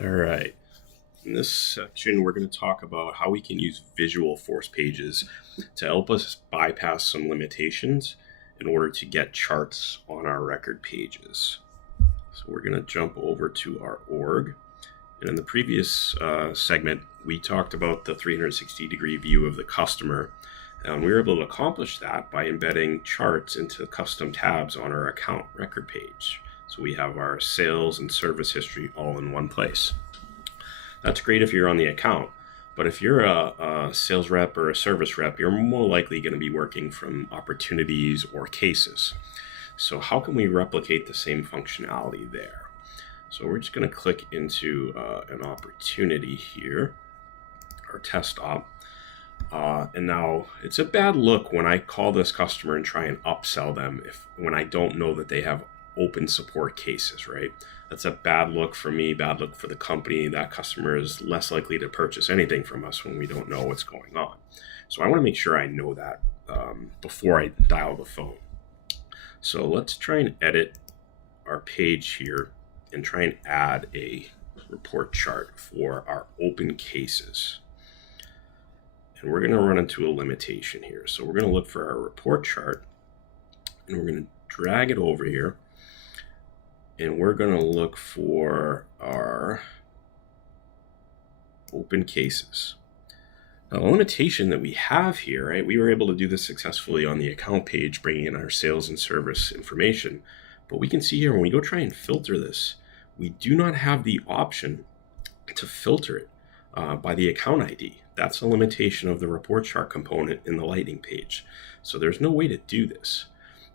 All right. In this section, we're going to talk about how we can use Visualforce pages to help us bypass some limitations in order to get charts on our record pages. So we're going to jump over to our org. And in the previous segment, we talked about the 360-degree view of the customer. And we were able to accomplish that by embedding charts into custom tabs on our account record page. So we have our sales and service history all in one place. That's great if you're on the account, but if you're a sales rep or a service rep, you're more likely going to be working from opportunities or cases. So how can we replicate the same functionality there? So we're just going to click into an opportunity here, our test op. And now it's a bad look when I call this customer and try and upsell them when I don't know that they have open support cases, right? That's a bad look for me, bad look for the company. That customer is less likely to purchase anything from us when we don't know what's going on. So I want to make sure I know that before I dial the phone. So let's try and edit our page here and try and add a report chart for our open cases. And we're going to run into a limitation here. So we're going to look for our report chart and we're going to drag it over here. And we're going to look for our open cases. Now, the limitation that we have here, right? We were able to do this successfully on the account page, bringing in our sales and service information. But we can see here when we go try and filter this, we do not have the option to filter it by the account ID. That's a limitation of the report chart component in the Lightning page. So there's no way to do this.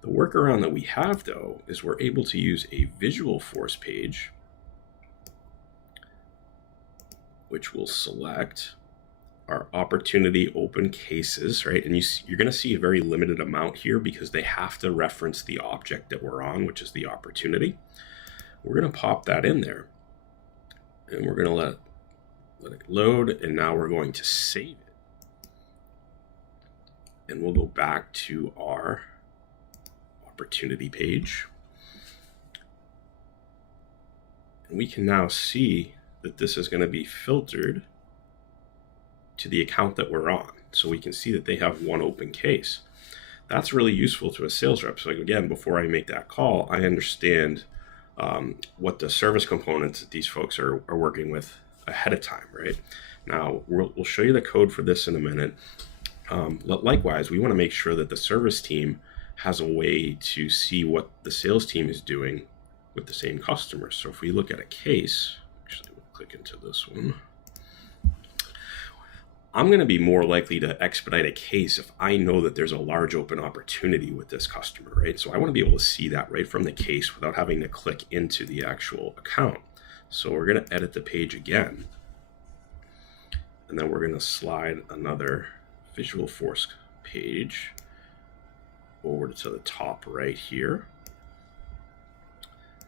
The workaround that we have, though, is we're able to use a Visualforce page, which will select our opportunity open cases, right? And you're going to see a very limited amount here because they have to reference the object that we're on, which is the opportunity. We're going to pop that in there, and we're going to let it load, and now we're going to save it. And we'll go back to our opportunity page. And we can now see that this is going to be filtered to the account that we're on. So we can see that they have one open case. That's really useful to a sales rep. So again, before I make that call, I understand what the service components that these folks are working with ahead of time, right? Now, we'll show you the code for this in a minute. Likewise, we want to make sure that the service team has a way to see what the sales team is doing with the same customer. So if we look at a case, actually we'll click into this one. I'm going to be more likely to expedite a case if I know that there's a large open opportunity with this customer, right? So I want to be able to see that right from the case without having to click into the actual account. So we're going to edit the page again. And then we're going to slide another Visualforce page over to the top right here.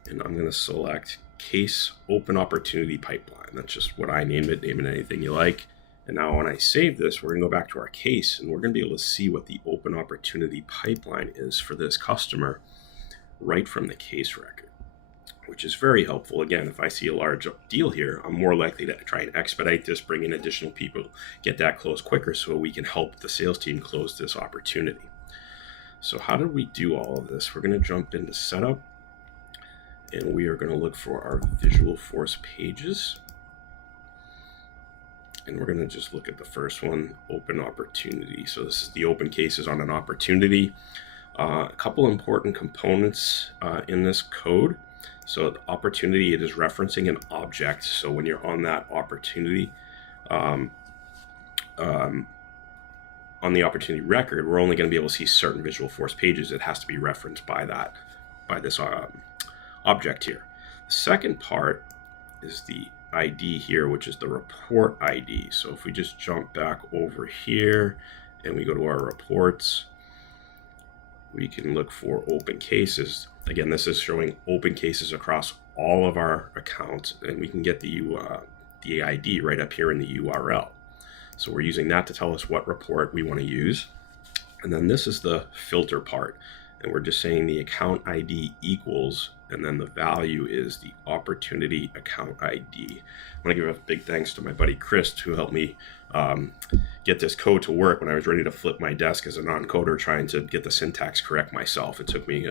And I'm going to select case open opportunity pipeline. That's just what I name it anything you like. And now when I save this, we're going to go back to our case and we're going to be able to see what the open opportunity pipeline is for this customer right from the case record, which is very helpful. Again, if I see a large deal here, I'm more likely to try and expedite this, bring in additional people, get that closed quicker so we can help the sales team close this opportunity. So how did we do all of this? We're going to jump into setup and we are going to look for our Visualforce pages. And we're going to just look at the first one, open opportunity. So this is the open cases on an opportunity. A couple important components in this code. So the opportunity, it is referencing an object. So when you're on that opportunity, on the opportunity record, we're only going to be able to see certain Visualforce pages. It has to be referenced by this object here. The second part is the ID here, which is the report ID. So if we just jump back over here and we go to our reports, we can look for open cases. Again, this is showing open cases across all of our accounts, and we can get the ID right up here in the URL. So we're using that to tell us what report we want to use. And then this is the filter part. And we're just saying the account ID equals, and then the value is the opportunity account ID. I want to give a big thanks to my buddy Chris, who helped me get this code to work when I was ready to flip my desk as a non-coder, trying to get the syntax correct myself. It took me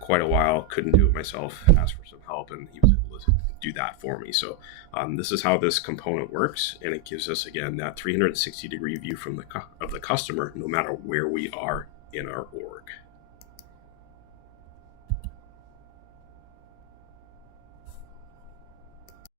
quite a while, couldn't do it myself, asked for some help, and he was able to do that for me. So this is how this component works, and it gives us, again, that 360-degree view of the customer, no matter where we are in our org.